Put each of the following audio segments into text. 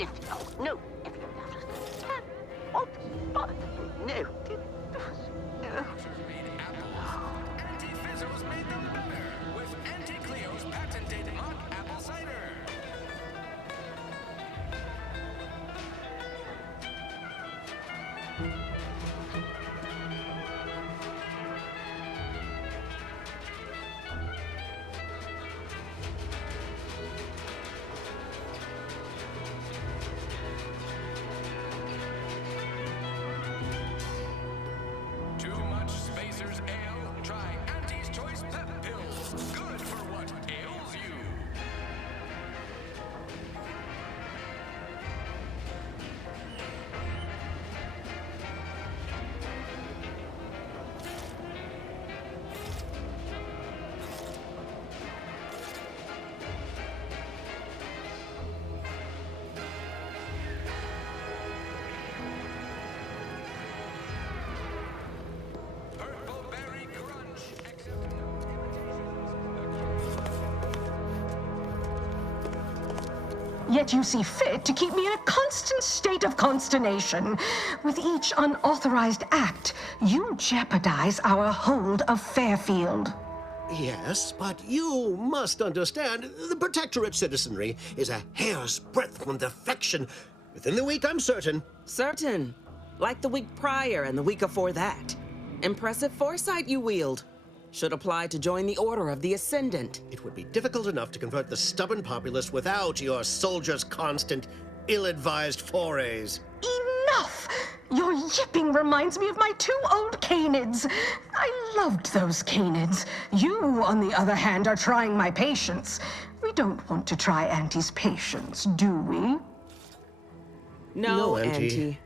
No. What? No. Anti-Fizzos made them better with Anti-Cleo's patented mock apple cider. Too much Spacers Ale? Try Auntie's Choice Pep Pills. Good for what ails you. Purple Berry Crunch. Accept no imitations. Yet you see fit to keep me in a constant state of consternation. With each unauthorized act, you jeopardize our hold of Fairfield. Yes, but you must understand, the Protectorate citizenry is a hair's breadth from defection. Within the week, I'm certain. Certain. Like the week prior and the week before that. Impressive foresight you wield. Should apply to join the Order of the Ascendant. It would be difficult enough to convert the stubborn populace without your soldiers' constant, ill-advised forays. Enough! Your yipping reminds me of my 2 old canids. I loved those canids. You, on the other hand, are trying my patience. We don't want to try Auntie's patience, do we? No, Auntie. Auntie.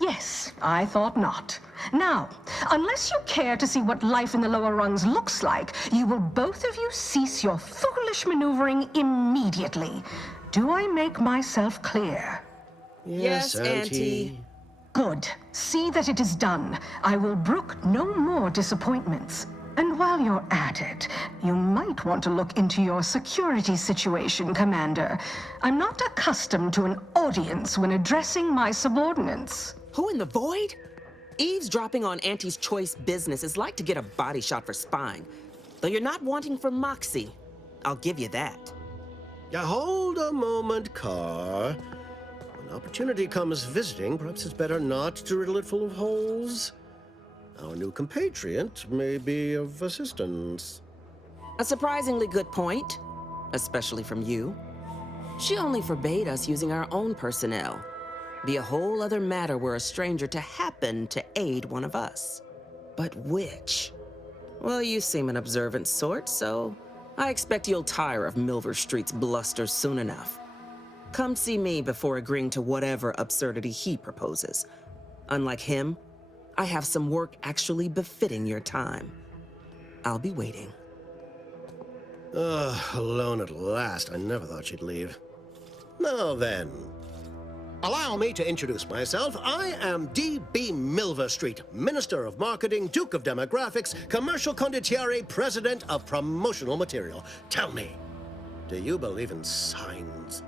Yes, I thought not. Now, unless you care to see what life in the lower rungs looks like, you will both of you cease your foolish maneuvering immediately. Do I make myself clear? Yes, Auntie. Good. See that it is done. I will brook no more disappointments. And while you're at it, you might want to look into your security situation, Commander. I'm not accustomed to an audience when addressing my subordinates. Who in the void? Eavesdropping on Auntie's Choice business is like to get a body shot for spying. Though you're not wanting for moxie. I'll give you that. Hold a moment, Carr. When opportunity comes visiting, perhaps it's better not to riddle it full of holes. Our new compatriot may be of assistance. A surprisingly good point, especially from you. She only forbade us using our own personnel. Be a whole other matter were a stranger to happen to aid one of us. But which? Well, you seem an observant sort, so I expect you'll tire of Milver Street's bluster soon enough. Come see me before agreeing to whatever absurdity he proposes. Unlike him, I have some work actually befitting your time. I'll be waiting. Alone at last. I never thought she'd leave. Now then, allow me to introduce myself. I am D.B. Milver Street, Minister of Marketing, Duke of Demographics, Commercial Condottiere, President of Promotional Material. Tell me, do you believe in signs?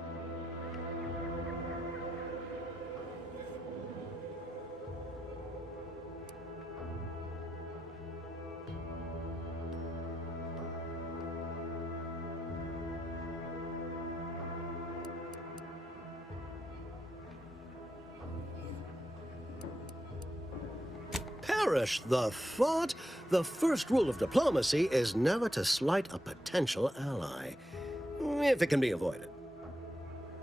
Perish the thought. The first rule of diplomacy is never to slight a potential ally, if it can be avoided.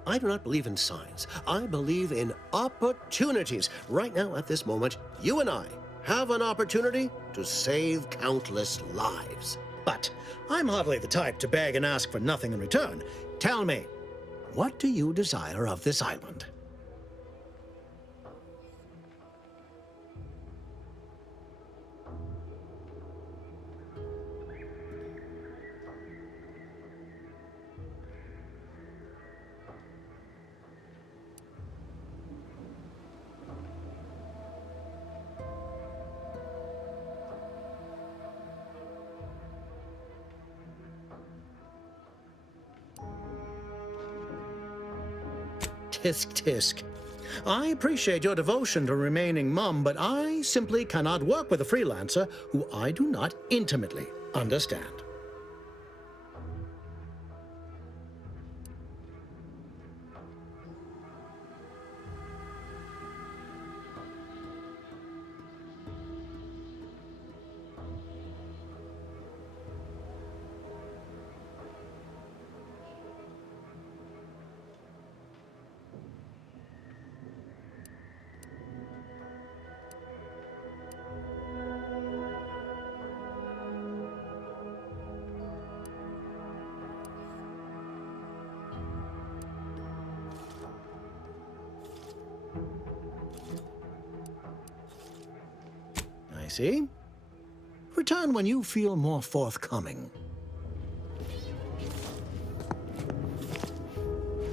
I do not believe in signs. I believe in opportunities. Right now, at this moment, you and I have an opportunity to save countless lives. But I'm hardly the type to beg and ask for nothing in return. Tell me, what do you desire of this island? tisk tisk. I appreciate your devotion to remaining mum, but I simply cannot work with a freelancer who I do not intimately understand. I see. Return when you feel more forthcoming.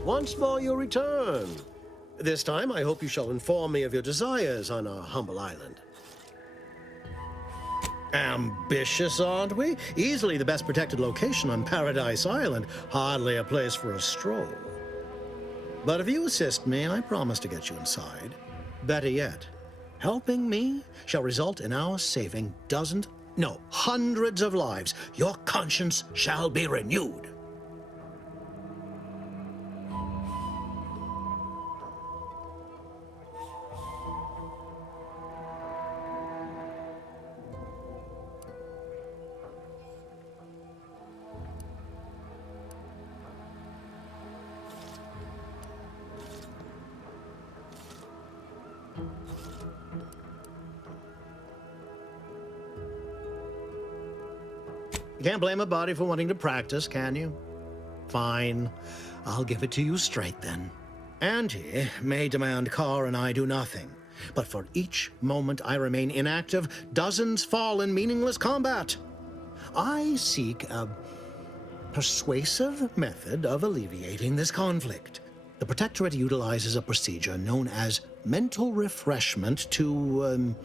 Once more you return. This time I hope you shall inform me of your desires on our humble island. Ambitious, aren't we? Easily the best protected location on Paradise Island. Hardly a place for a stroll. But if you assist me, I promise to get you inside. Better yet, helping me shall result in our saving dozens, no, hundreds of lives. Your conscience shall be renewed. You can't blame a body for wanting to practice, can you? Fine. I'll give it to you straight then. Auntie may demand Carr and I do nothing, but for each moment I remain inactive, dozens fall in meaningless combat. I seek a persuasive method of alleviating this conflict. The Protectorate utilizes a procedure known as mental refreshment to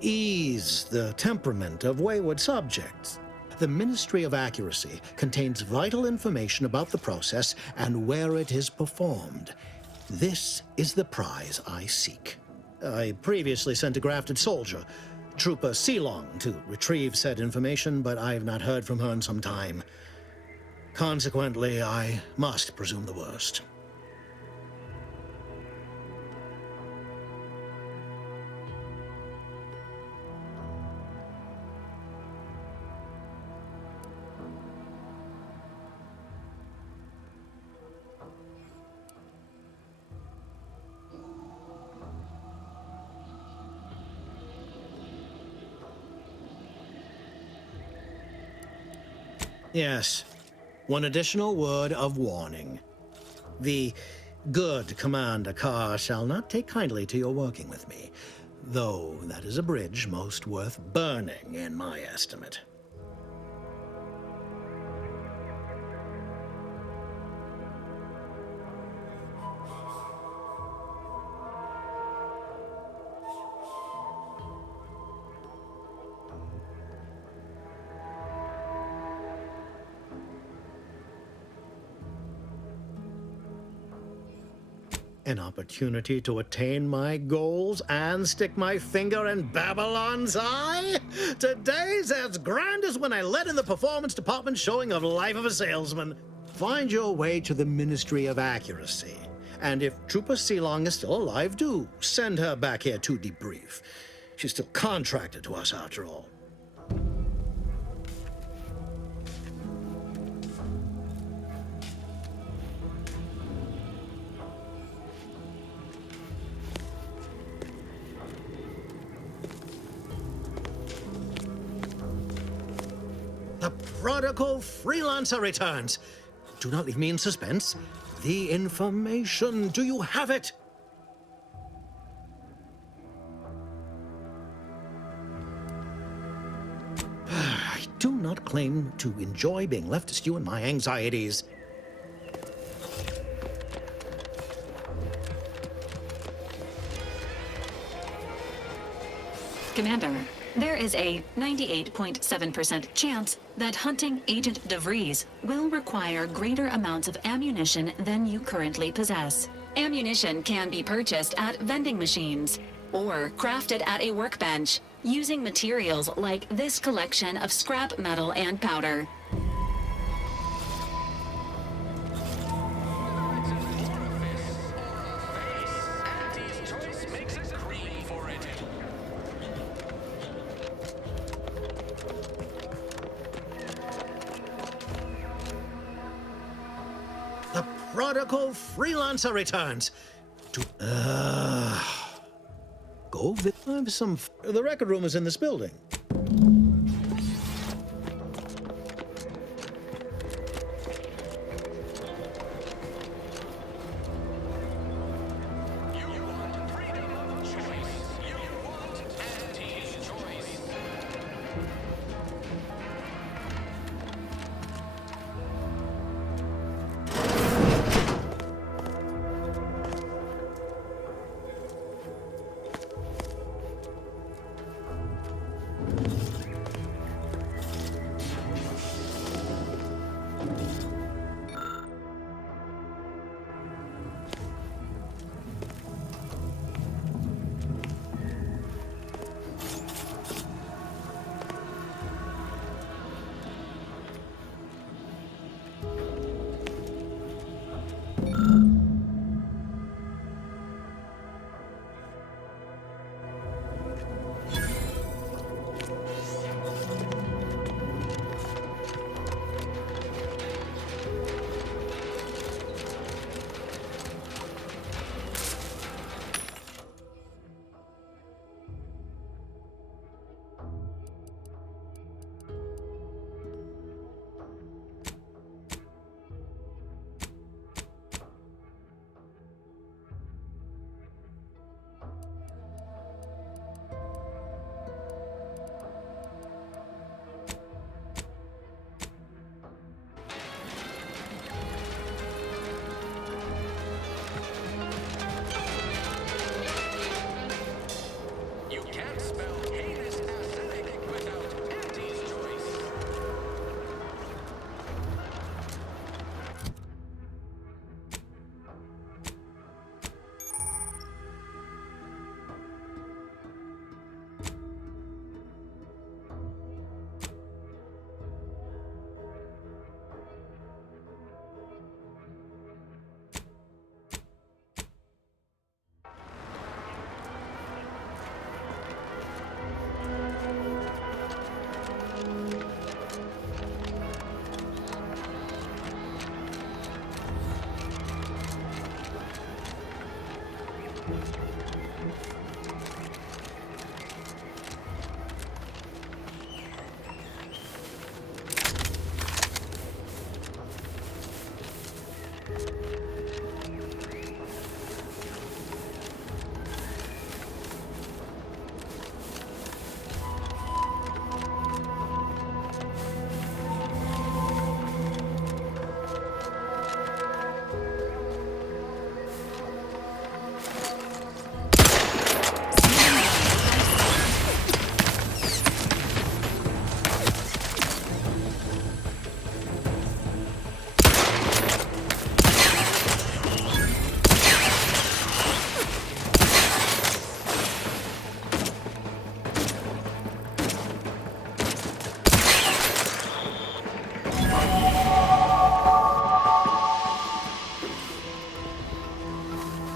ease the temperament of wayward subjects. The Ministry of Accuracy contains vital information about the process and where it is performed. This is the prize I seek. I previously sent a grafted soldier, Trooper Sealong, to retrieve said information, but I have not heard from her in some time. Consequently, I must presume the worst. Yes, one additional word of warning. The good Commander Carr shall not take kindly to your working with me, though that is a bridge most worth burning in my estimate. An opportunity to attain my goals and stick my finger in Babylon's eye? Today's as grand as when I led in the performance department showing of Life of a Salesman. Find your way to the Ministry of Accuracy. And if Trooper Sealong is still alive, do send her back here to debrief. She's still contracted to us after all. The prodigal freelancer returns. Do not leave me in suspense. The information, do you have it? I do not claim to enjoy being left to stew in my anxieties. Commander, there is a 98.7% chance that hunting Agent DeVries will require greater amounts of ammunition than you currently possess. Ammunition can be purchased at vending machines or crafted at a workbench using materials like this collection of scrap metal and powder. Auntie's choice makes a cream for it. The prodigal freelancer returns. To go have some. The record room is in this building. You want freedom of choice. You want Auntie's choice. You can't spell heinous acidic without Auntie's choice.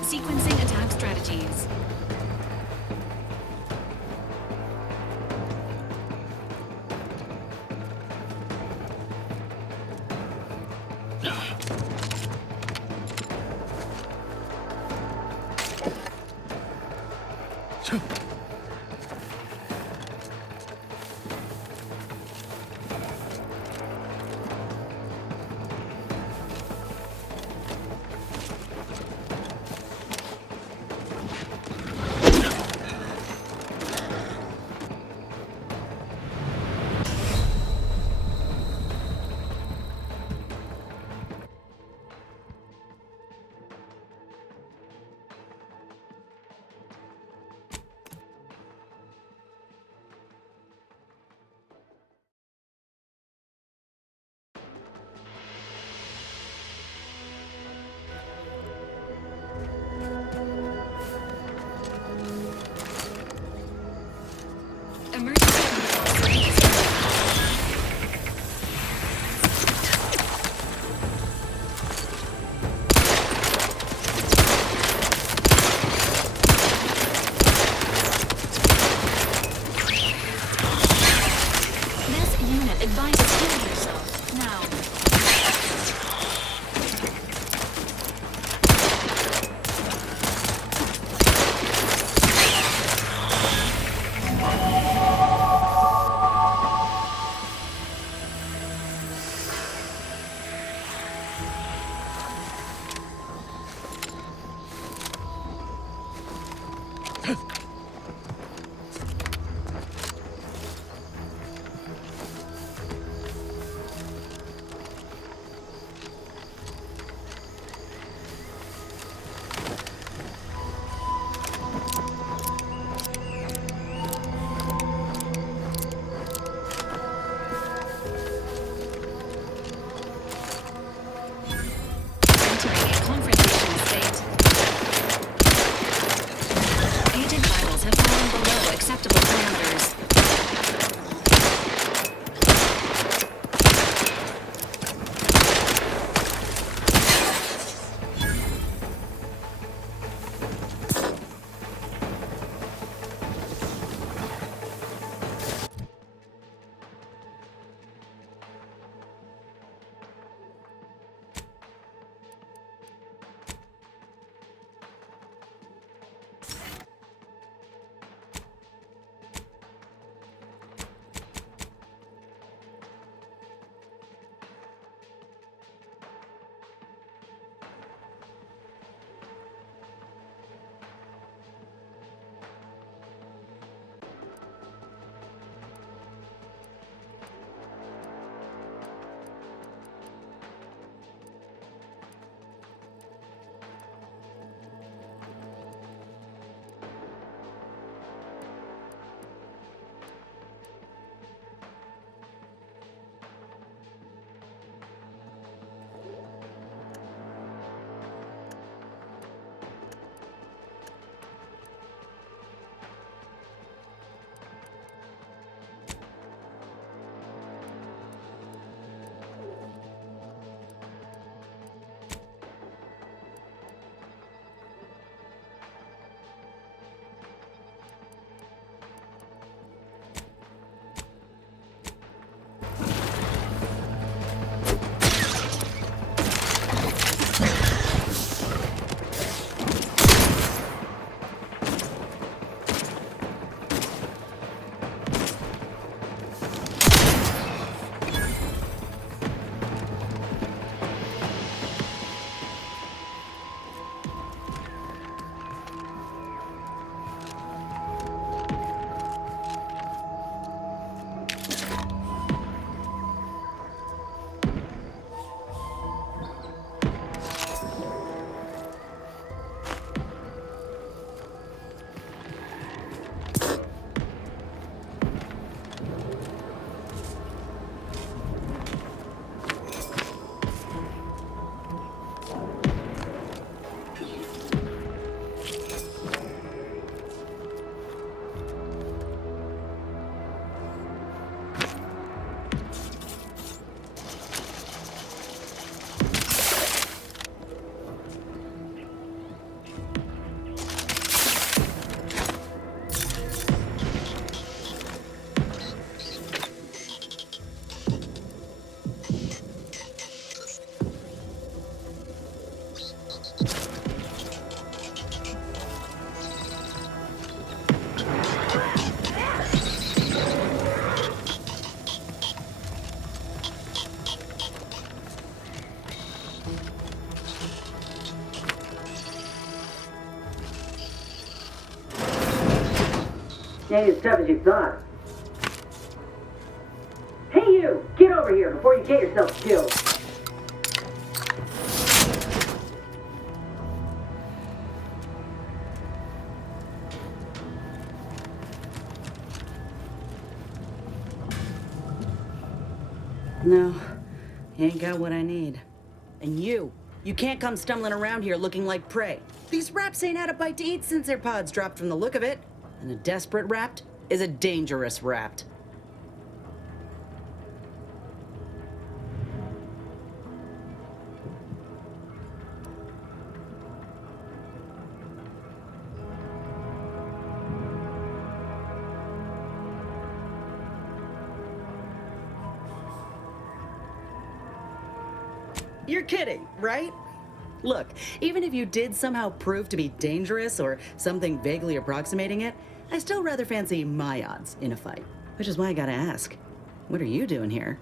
Sequencing attack strategies. Ain't as tough as you thought. Hey you! Get over here before you get yourself killed. No, you ain't got what I need. And you can't come stumbling around here looking like prey. These raps ain't had a bite to eat since their pods dropped from the look of it. And a desperate rapt is a dangerous rapt. You're kidding, right? Look, even if you did somehow prove to be dangerous or something vaguely approximating it, I still rather fancy my odds in a fight. Which is why I gotta ask, what are you doing here?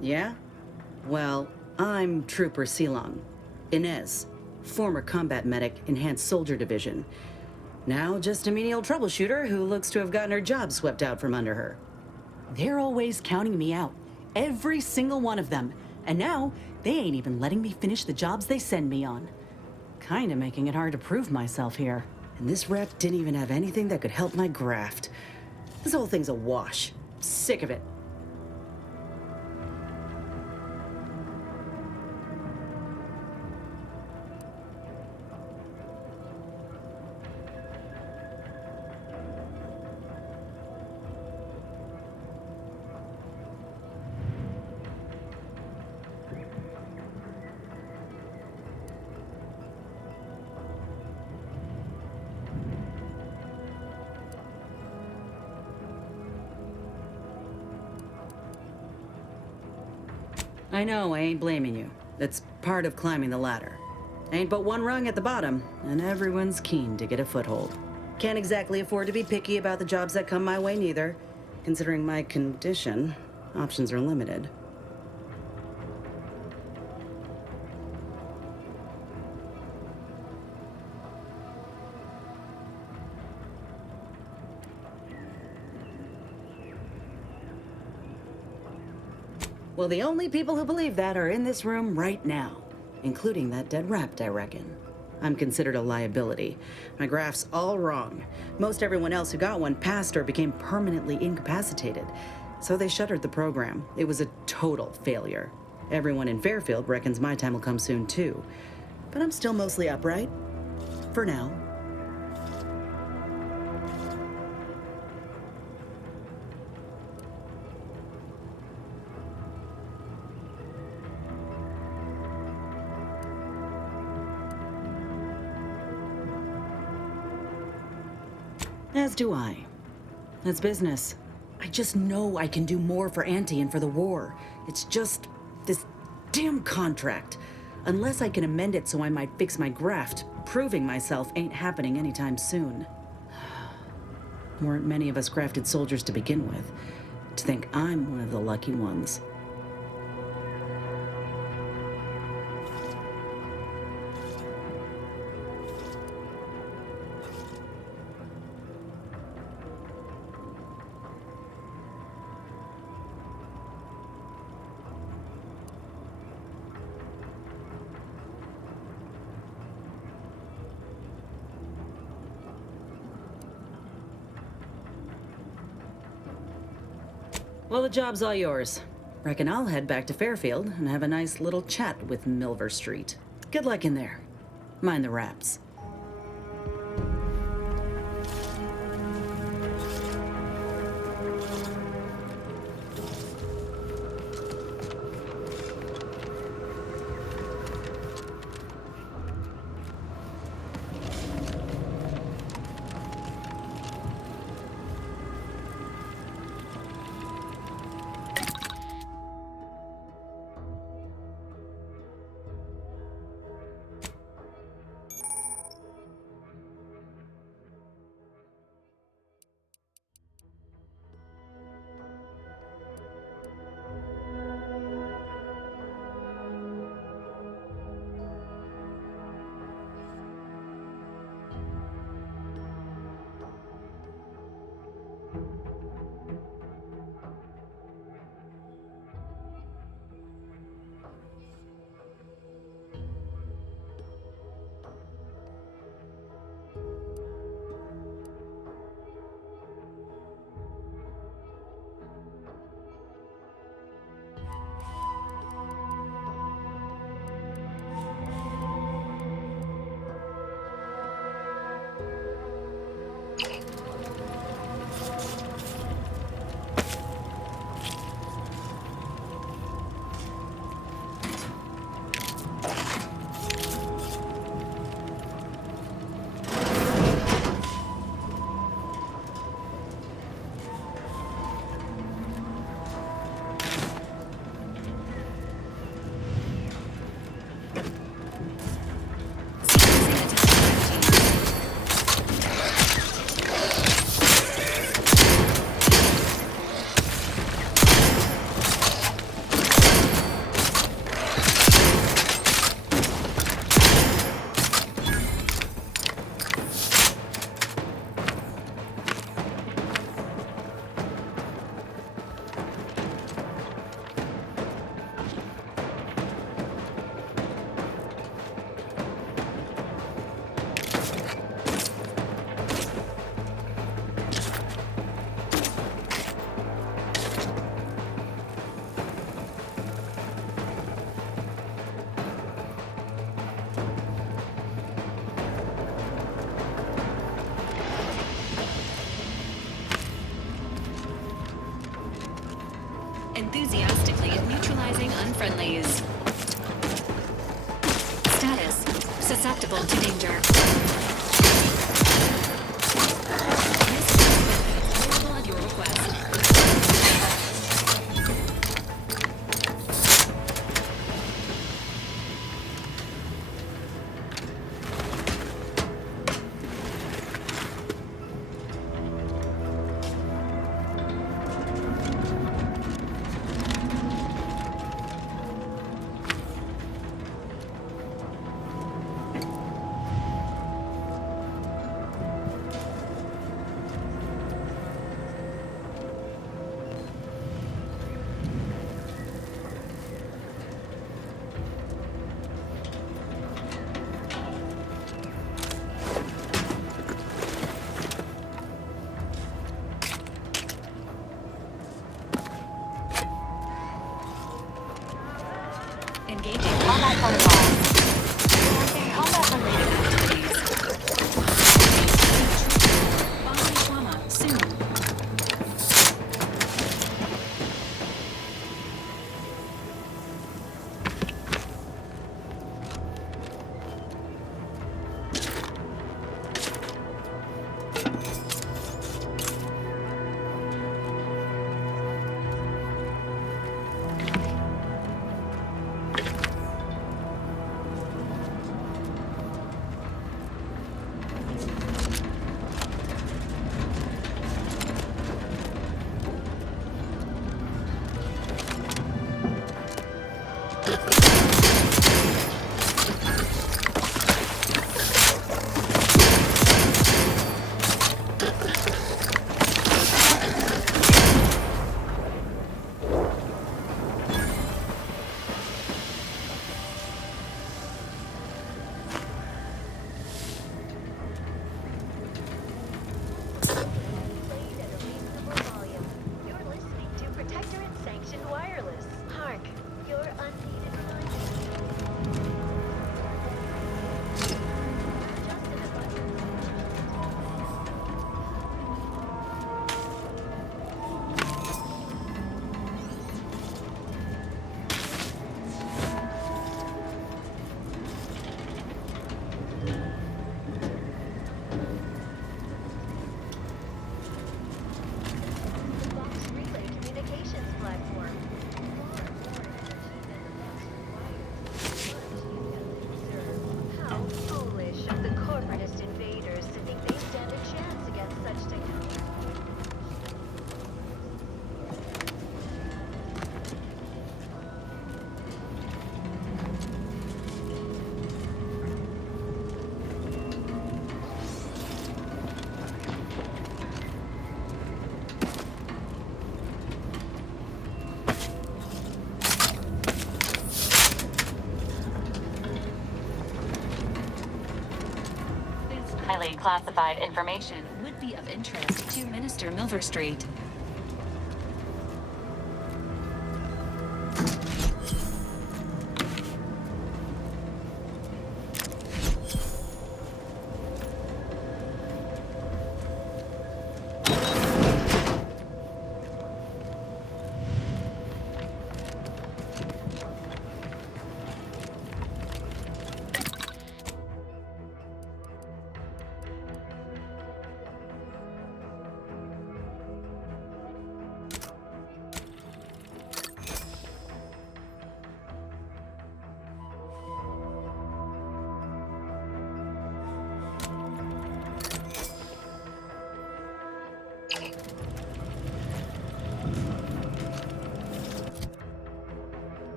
Yeah? Well, I'm Trooper Silong. Inez, former combat medic, Enhanced Soldier Division. Now just a menial troubleshooter who looks to have gotten her job swept out from under her. They're always counting me out. Every single one of them. And now, they ain't even letting me finish the jobs they send me on. Kinda making it hard to prove myself here. And this rep didn't even have anything that could help my graft. This whole thing's a wash. Sick of it. I know, I ain't blaming you. That's part of climbing the ladder. Ain't but one rung at the bottom, and everyone's keen to get a foothold. Can't exactly afford to be picky about the jobs that come my way neither. Considering my condition, options are limited. Well, the only people who believe that are in this room right now, including that dead rapt, I reckon. I'm considered a liability. My graph's all wrong. Most everyone else who got one passed or became permanently incapacitated. So they shuttered the program. It was a total failure. Everyone in Fairfield reckons my time will come soon too. But I'm still mostly upright. For now. As do I. It's business. I just know I can do more for Auntie and for the war. It's just this damn contract. Unless I can amend it so I might fix my graft, proving myself ain't happening anytime soon. Weren't many of us grafted soldiers to begin with. To think I'm one of the lucky ones. Well, the job's all yours. Reckon I'll head back to Fairfield and have a nice little chat with Milver Street. Good luck in there. Mind the raps. susceptible to danger. Available at your request. Engaging combat protocol. Commencing combat-related activities. Following trauma soon. Highly classified information would be of interest to Minister Milverstreet.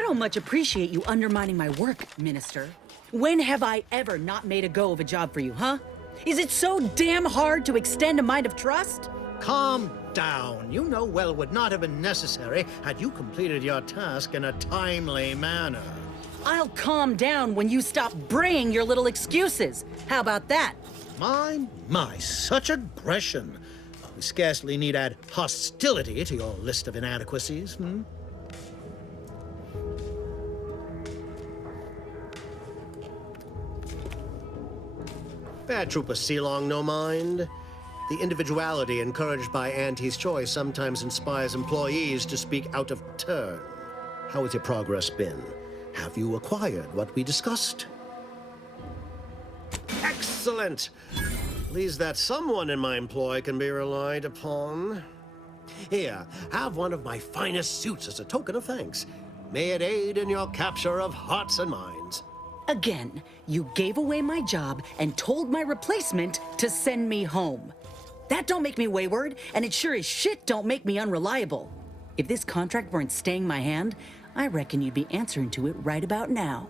I don't much appreciate you undermining my work, Minister. When have I ever not made a go of a job for you, huh? Is it so damn hard to extend a mind of trust? Calm down. You know well would not have been necessary had you completed your task in a timely manner. I'll calm down when you stop bringing your little excuses. How about that? My, such aggression. We scarcely need add hostility to your list of inadequacies, hmm? Bad Trooper Sealong, no mind. The individuality encouraged by Auntie's choice sometimes inspires employees to speak out of turn. How has your progress been? Have you acquired what we discussed? Excellent! At least that someone in my employ can be relied upon. Here, have one of my finest suits as a token of thanks. May it aid in your capture of hearts and minds. Again, you gave away my job and told my replacement to send me home. That don't make me wayward, and it sure as shit don't make me unreliable. If this contract weren't staying my hand, I reckon you'd be answering to it right about now.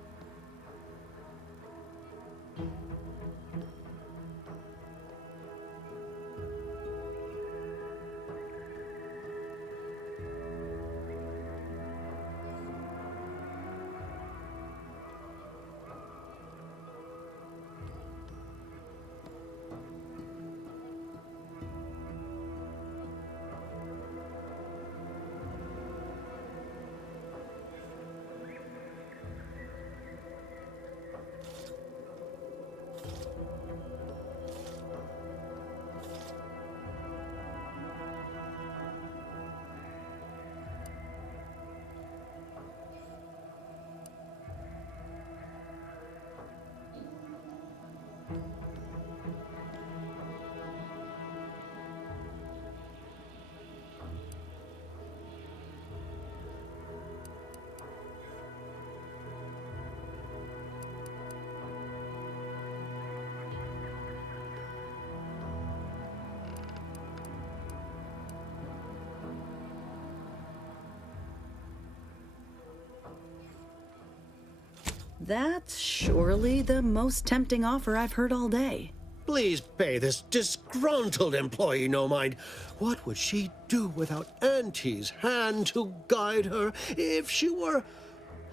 That's surely the most tempting offer I've heard all day. Please pay this disgruntled employee no mind. What would she do without Auntie's hand to guide her if she were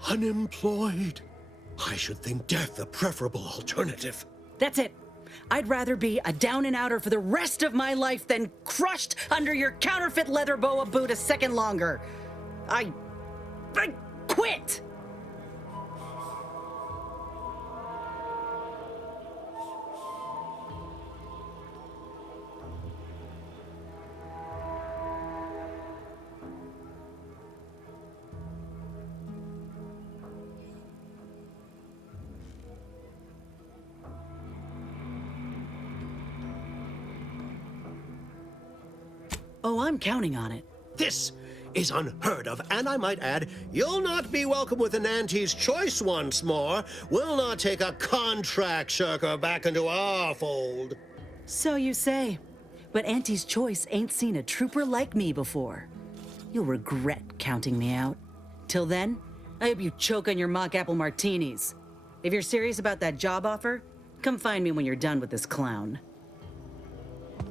unemployed? I should think death a preferable alternative. That's it. I'd rather be a down-and-outer for the rest of my life than crushed under your counterfeit leather boa boot a second longer. I quit! Oh, I'm counting on it. This is unheard of, and I might add, you'll not be welcome with an Auntie's choice once more. We'll not take a contract shirker back into our fold. So you say. But Auntie's choice ain't seen a trooper like me before. You'll regret counting me out. Till then, I hope you choke on your mock apple martinis. If you're serious about that job offer, come find me when you're done with this clown.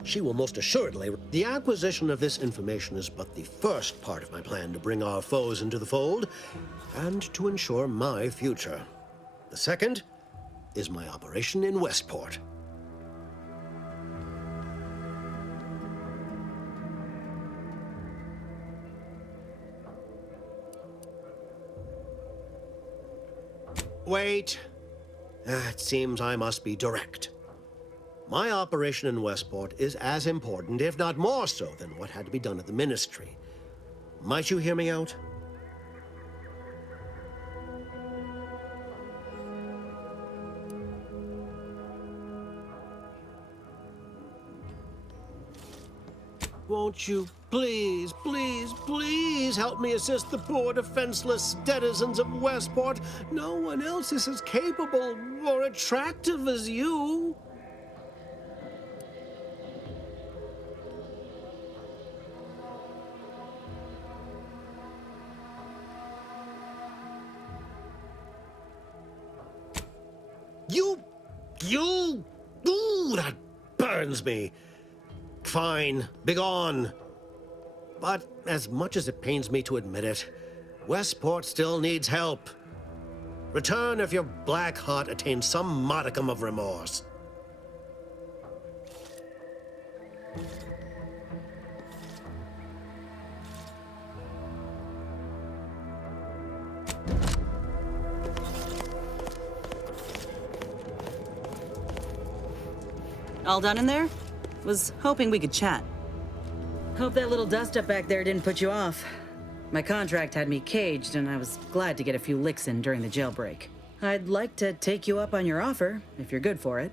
She will most assuredly. The acquisition of this information is but the first part of my plan to bring our foes into the fold and to ensure my future. The second is my operation in Westport. Wait. It seems I must be direct. My operation in Westport is as important, if not more so, than what had to be done at the Ministry. Might you hear me out? Won't you please, please, please help me assist the poor defenseless denizens of Westport? No one else is as capable or attractive as you. Ooh, that burns me. Fine, begone. But as much as it pains me to admit it, Westport still needs help. Return if your black heart attains some modicum of remorse. All done in there? Was hoping we could chat. Hope that little dust-up back there didn't put you off. My contract had me caged, and I was glad to get a few licks in during the jailbreak. I'd like to take you up on your offer, if you're good for it.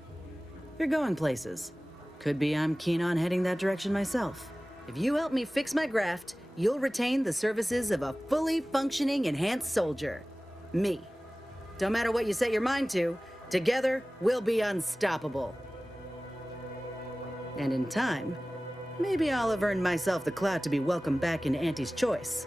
You're going places. Could be I'm keen on heading that direction myself. If you help me fix my graft, you'll retain the services of a fully functioning enhanced soldier. Me. Don't matter what you set your mind to, together we'll be unstoppable. And in time, maybe I'll have earned myself the clout to be welcomed back into Auntie's Choice.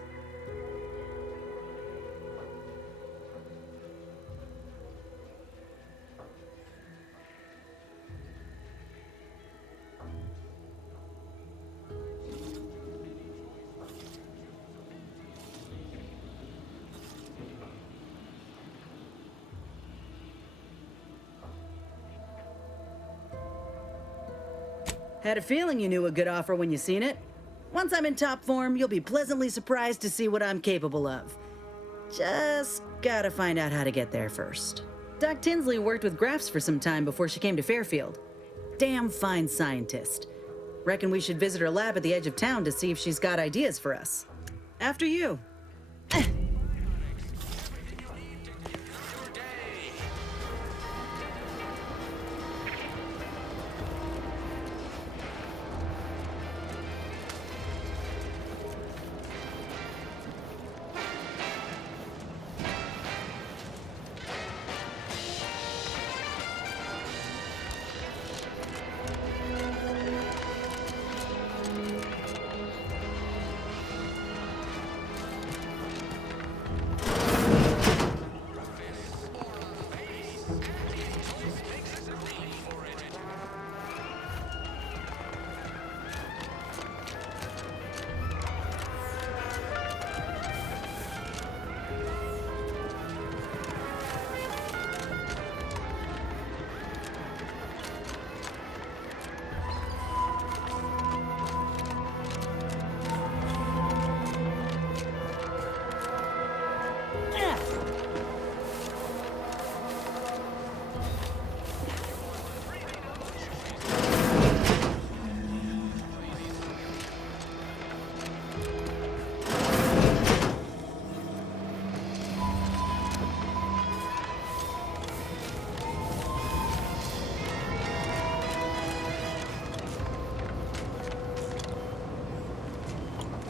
Had a feeling you knew a good offer when you seen it. Once I'm in top form, you'll be pleasantly surprised to see what I'm capable of. Just gotta find out how to get there first. Doc Tinsley worked with Grafts for some time before she came to Fairfield. Damn fine scientist. Reckon we should visit her lab at the edge of town to see if she's got ideas for us. After you.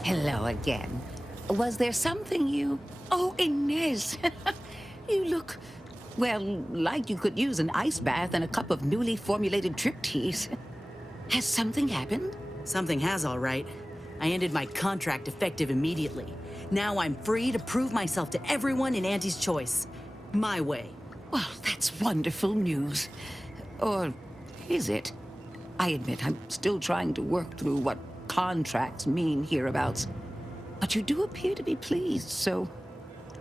Hello again. Was there something you... Oh, Inez! You look, well, like you could use an ice bath and a cup of newly formulated trip teas. Has something happened? Something has, all right. I ended my contract effective immediately. Now I'm free to prove myself to everyone in Auntie's Choice. My way. Well, that's wonderful news. Or is it? I admit I'm still trying to work through what contracts mean hereabouts. But you do appear to be pleased, so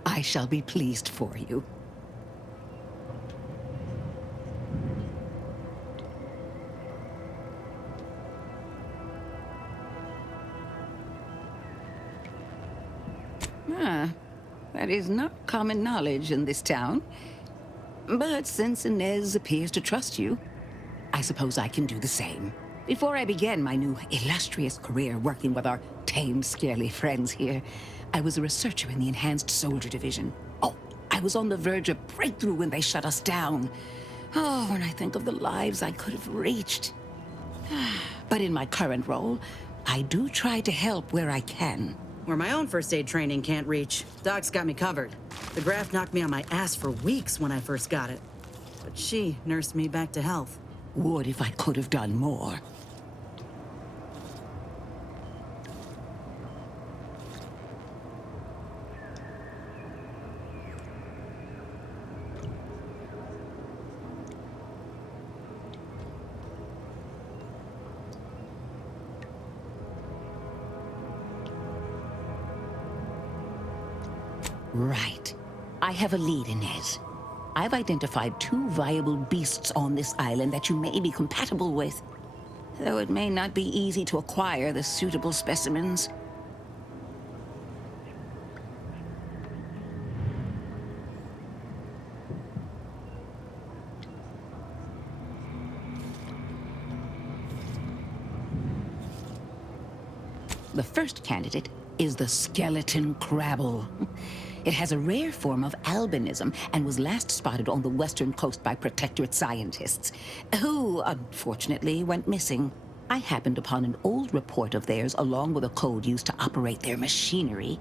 I shall be pleased for you. That is not common knowledge in this town. But since Inez appears to trust you, I suppose I can do the same. Before I began my new illustrious career working with our tame, scarily friends here, I was a researcher in the Enhanced Soldier Division. Oh, I was on the verge of breakthrough when they shut us down. Oh, when I think of the lives I could have reached. But in my current role, I do try to help where I can. Where my own first aid training can't reach, Doc's got me covered. The graft knocked me on my ass for weeks when I first got it. But she nursed me back to health. Would if I could have done more. Right. I have a lead, Inez. I've identified 2 viable beasts on this island that you may be compatible with, though it may not be easy to acquire the suitable specimens. The first candidate is the skeleton crabble. It has a rare form of albinism and was last spotted on the western coast by protectorate scientists, who, unfortunately, went missing. I happened upon an old report of theirs along with a code used to operate their machinery.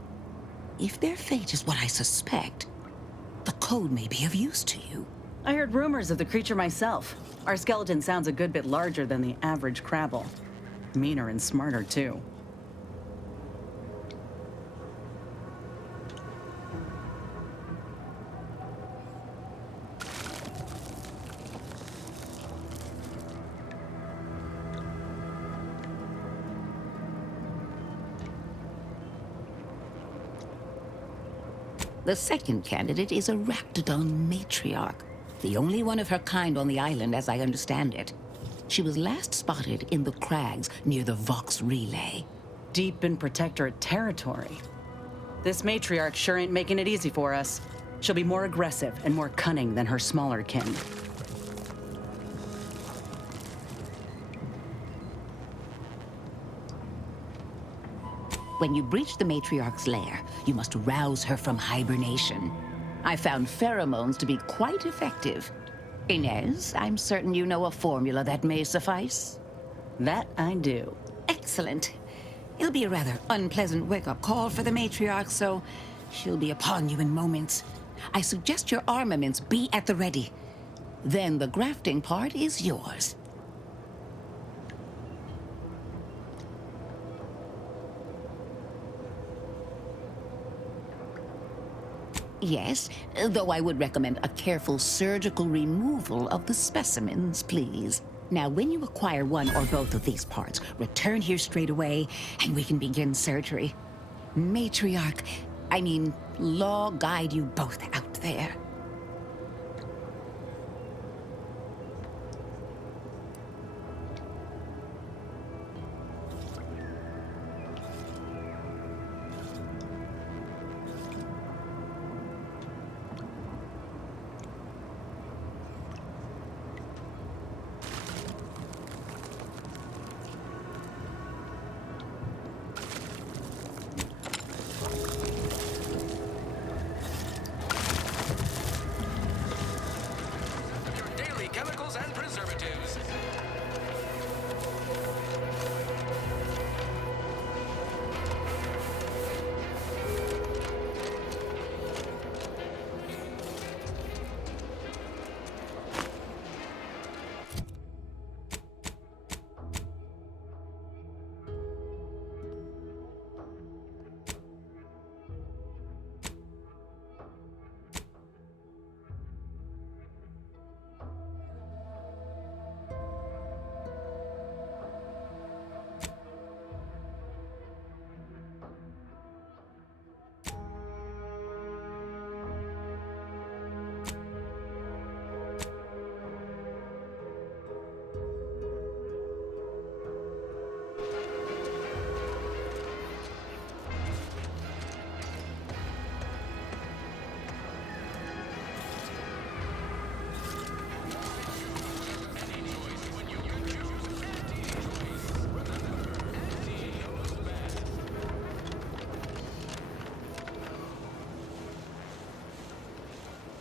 If their fate is what I suspect, the code may be of use to you. I heard rumors of the creature myself. Our skeleton sounds a good bit larger than the average Crabble. Meaner and smarter, too. The second candidate is a Rakdodon matriarch, the only one of her kind on the island as I understand it. She was last spotted in the crags near the Vox Relay. Deep in Protectorate territory. This matriarch sure ain't making it easy for us. She'll be more aggressive and more cunning than her smaller kin. When you breach the matriarch's lair, you must rouse her from hibernation. I found pheromones to be quite effective. Inez, I'm certain you know a formula that may suffice. That I do. Excellent. It'll be a rather unpleasant wake-up call for the matriarch, so she'll be upon you in moments. I suggest your armaments be at the ready. Then the grafting part is yours. Yes, though I would recommend a careful surgical removal of the specimens, please. Now, when you acquire one or both of these parts, return here straight away, and we can begin surgery. Law guide you both out there.